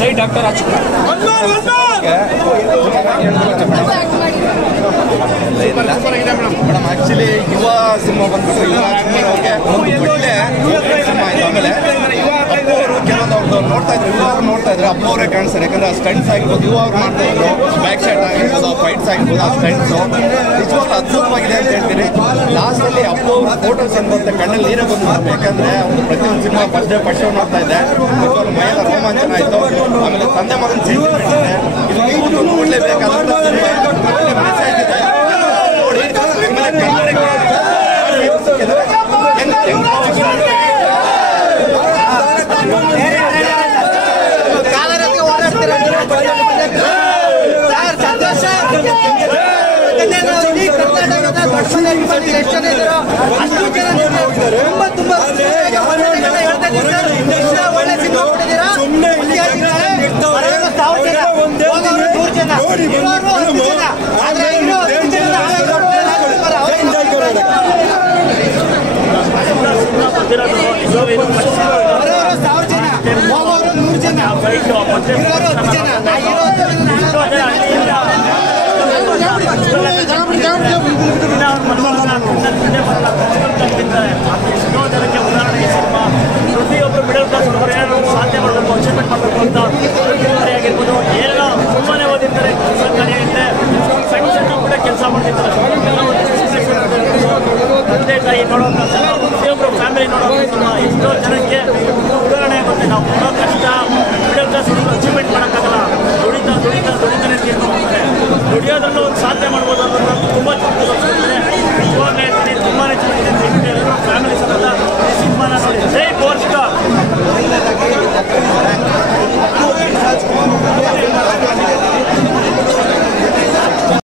ಜೈ doctor Rajkumar. Madam actually ಯುವ cinema ಬಂದ್ಬಿಟ್ಟು ಯುವ ರಾಜ್ಕುಮಾರ್ ಅವ್ರಿಗೆ ಒಳ್ಳೆ ಸಿನಿಮಾ ಆಯ್ತು. ಆಮೇಲೆ ಅಪ್ಪು ಅವರು ಕೆಲವೊಂದು ಅವ್ರದ್ದು ನೋಡ್ತಾ ಇದ್ರು, ಯುವ ಅವ್ರು ನೋಡ್ತಾ ಇದ್ರು, ಅಪ್ಪು ಅವರೇ ಕಾಣಿಸ್ತಾರೆ. ಯಾಕಂದ್ರೆ ಆ ಸ್ಟಂಟ್ಸ್ ಆಗಿರ್ಬೋದು, ಯುವ ಅವ್ರು ಮಾಡ್ತಾ ಇದ್ರು, ಬ್ಯಾಕ್ ಶಾಟ್ ಆಗಿರ್ಬೋದು, ಫೈಟ್ಸ್ ಆಗಿರ್ಬೋದು, ಆ ಸ್ಟಂಟ್ಸು ನಿಜವಾಗ್ಲೂ ಅದ್ಭುತವಾಗಿದೆ ಅಂತ ಹೇಳ್ತೀನಿ. ಲಾಸ್ಟಲ್ಲಿ ಅಪ್ಪು ಅವ್ರ ಫೋಟೋಸ್ ಅಂತ ಕಣ್ಣಲ್ಲಿ ನೀರೇ ಬಂದ್ಬಿಡ್ತು. ಯಾಕಂದ್ರೆ ಅವ್ರು ಪ್ರತಿಯೊಂದು cinema first day first show ನೋಡ್ತಾ ಇದ್ದೆ, ನಿಜವಾಗ್ಲೂ ಮೈಯೆಲ್ಲ ರೋಮಾಂಚನ ಆಯಿತು. ಆಮೇಲೆ ತಂದೆ ಮಗನ ಸೆಂಟಿಮೆಂಟ್ ಇದೆ, ಇದು ನೋಡಲೇಬೇಕಾದಂಥ ಸಿನಿಮಾ. ಮೆಸೇಜ್ ಇದೆ ನೋಡಿ. ಪ್ರತಿಯೊಬ್ಬರು ಮಿಡಲ್ ಕ್ಲಾಸ್ ಹುಡುಗರು ಏನಾದ್ರು ಸಾಧನೆ ಮಾಡಬೇಕು, ಅಚೀವ್ಮೆಂಟ್ ಮಾಡಬೇಕು ಅಂತ ಆಗಿರ್ಬೋದು, ಏನೇನೋ ತುಂಬಾನೇ ಓದಿರ್ತಾರೆ, ಸರ್ಕಾರಿಯಾಗಿದ್ದರೆ ಸಣ್ಣ ಸಣ್ಣ ಕೂಡ ಕೆಲಸ ಮಾಡ್ತಿರ್ತಾರೆ. ತಂದೆ ತಾಯಿ ನೋಡುವಂಥ ಪ್ರತಿಯೊಬ್ಬರು ಫ್ಯಾಮಿಲಿ ನೋಡುವಂಥ ಸಿನಿಮಾ ಎಷ್ಟೋ ಜನಕ್ಕೆ ಉದಾಹರಣೆ ಆಗುತ್ತೆ. ನಾವು ಕೊಡೋ ಕಷ್ಟ ಮಿಡಲ್ ಕ್ಲಾಸ್ ಹುಡುಗರು ಅಚೀವ್ಮೆಂಟ್ ಮಾಡೋಕ್ಕಾಗಲ್ಲ, ದುಡಿತಾನೆ ತೀರ್ಕೊಂಡು ಹೋಗ್ತಾರೆ. ದುಡಿಯೋದ್ರಲ್ಲೂ ಒಂದು ಸಾಧನೆ ಮಾಡ್ಬೋದು ಅನ್ನೋದು ತುಂಬ ಇವಾಗ